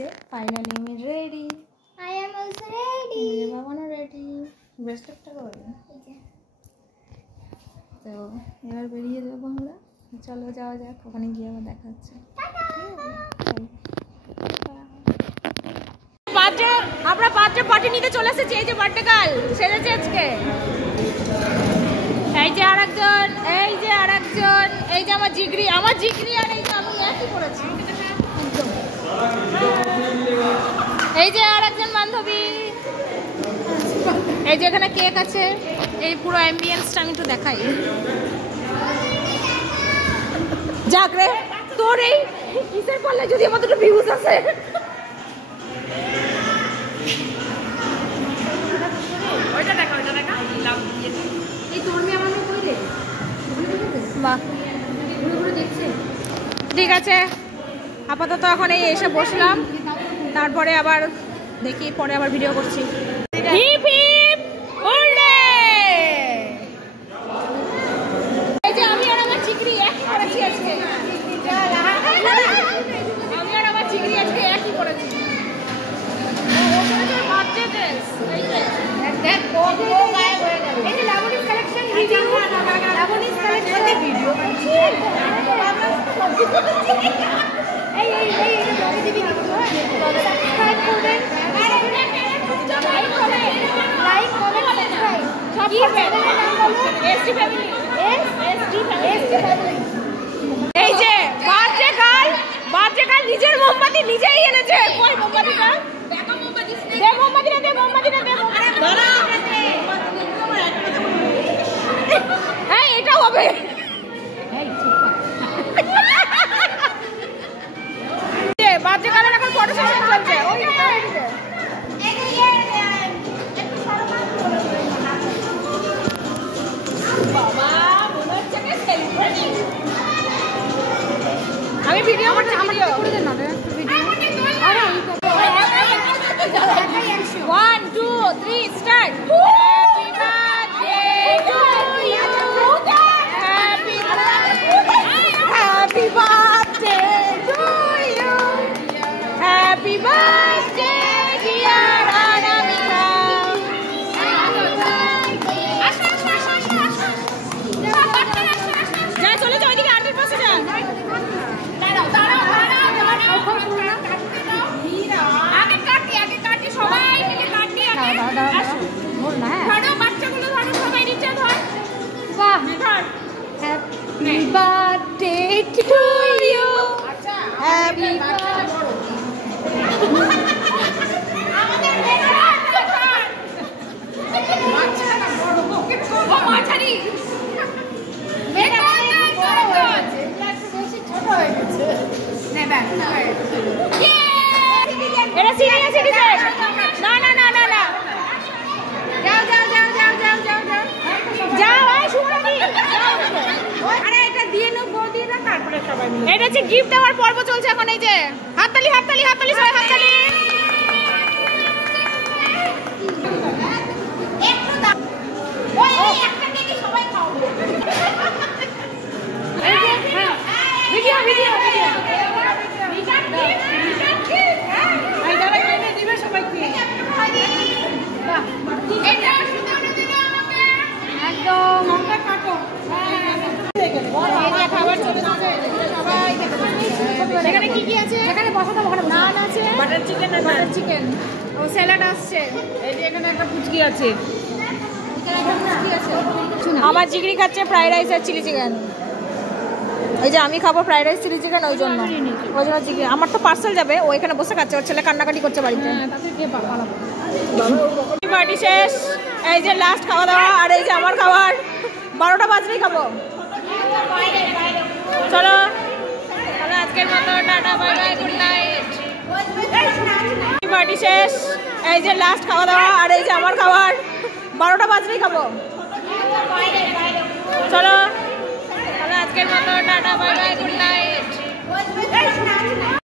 Finally, I'm ready. I am also ready. Babana ready. Best of the world. তো এবার বেরিয়ে যাবো আমরা। চলো যাওয়া যাক, ওখানে গিয়ে আবার দেখা হচ্ছে। আমরা বার্থডে পার্টি নিতে চলে এসেছি। এই যে বার্থডে গার্ল সেজেছে আজকে। এই যে আরেকজন, এই যে আরেকজন, এই যে আমার জিগরি আর এই যে আমি একই করেছি। এই যে আরেকজন বান্ধবী, এই যে এখানে কেক আছে। এই পুরো অ্যাম্বিয়েন্সটা আমি একটু দেখাই। যাক রে, তোর এই কিসের পারলে যদি আমার দুটো ভিউজ আছে। ওইটা দেখা এই তোর মেয়ে আমার মেয়ে কই রে? বাহ, ঘুরে দেখছে। ঠিক আছে, আপাতত এখন এই এসে বসলাম, তারপরে আবার দেখি, পরে আবার ভিডিও করছি। Hip hip hurray! এই যে আমি আর আমার চিকরি একই করেছি আজকে। আমি আর আমার চিকরি আজকে একই করেছি। ও করেছে বার্থডে ড্রেস। এই যে দেখ ও গায়েব হয়ে গেল। এই যে লাবণীর কালেকশন ভিডিও, লাবণীর কালেকশন ভিডিও করছি। এই ব্লগে দিবি কিন্তু সাবস্ক্রাইব করবেন, লাইক কমেন্ট সাবস্ক্রাইব সব চ্যানেলের নাম বলো। SD family. এই যে বার্থডে গার্ল নিজের মোমবাতি নিজেই এনেছে। কই মোমবাতিটা? দেখো মোমবাতি দে, মোমবাতিটা দে, মোমবাতিটা দে। দাঁড়া, এই এটা হবে। এই ঠিক বার্থডে গার্লের এখন ফটো সেশন চলছে। ওই বাবা মনে হচ্ছে কি সেলিব্রিটি। আমি ভিডিও করছি, ভিডিও করে দেন না ভিডিও। আরে 1 2 3 start. Happy birthday to you, happy birthday to you, happy birthday dear Anamika. যা চলে যাও, ওইদিকে আর্টের পাশে যা। আগে কাটি সবাই মিলে কাটি। ধরো বাচ্চাগুলো, ধরো সবাই নিচে ধর। বাহ, হ্যাপি বার্থডে টু ইউ। আচ্ছা, হ্যাপি বার্থডে বড় আমাদের বাচ্চাটা বড় ওকে ও মাঝারি মেয়েটা বড় হয়েছে, একটু বেশি ছোট হয়ে গেছে। নে ব্যাক এটা সিরিয়াস সিটিজেন। না না না না না, যাও যাও যাও যাও যাও যাও যাও যাও। এই শুননি, আরে এটা দিয়ে নাও, বল দিয়ে না, তারপরে সবাই মিলে। এটা হচ্ছে গিফট দেওয়ার পর্ব চলছে এখন। এই যে হাততালি হাততালি হাততালি, সবাই হাততালি। একটু দাও, ওই একটা কেক সবাই খাও। এই যে video video video return gift. এই দাদা কেটে দিবে সবাইকে। বাহ, এটা সুন্দর দিলো আমাকে একদম। লঙ্কা কাটো। এই যে খাবার চলে যাচ্ছে, সবাই খেতে বসে। এখানে কি কি আছে? এখানে বসাতে ওখানে নান আছে, বাটার চিকেন আর বাটার চিকেন, ও স্যালাড আসছে। এই যে এখানে একটা ফুচকি আছে, আমার জিগরি খাচ্ছে ফ্রাইড রাইস আর চিলি চিকেন। এই যে আমি খাবো ফ্রাইড রাইস চিলি চিকেন, ওই জন্য জিগরি। আমার তো পার্সেল যাবে, ও এখানে বসে খাচ্ছে, ওর ছেলে কান্নাকাটি করছে বাড়িতে। পার্টি শেষ, এই যে লাস্ট খাওয়া দাওয়া, আর এই যে আমার খাবার 12টা বাজলেই খাবো। চলো তাহলে আজকের মতো tata, bye bye, good night. Party শেষ, এই যে লাস্ট খাওয়া দাওয়া, আর এই যে আমার খাবার 12টা বাজলেই খাবো। চলো তাহলে আজকের মতো tata, bye bye, good night.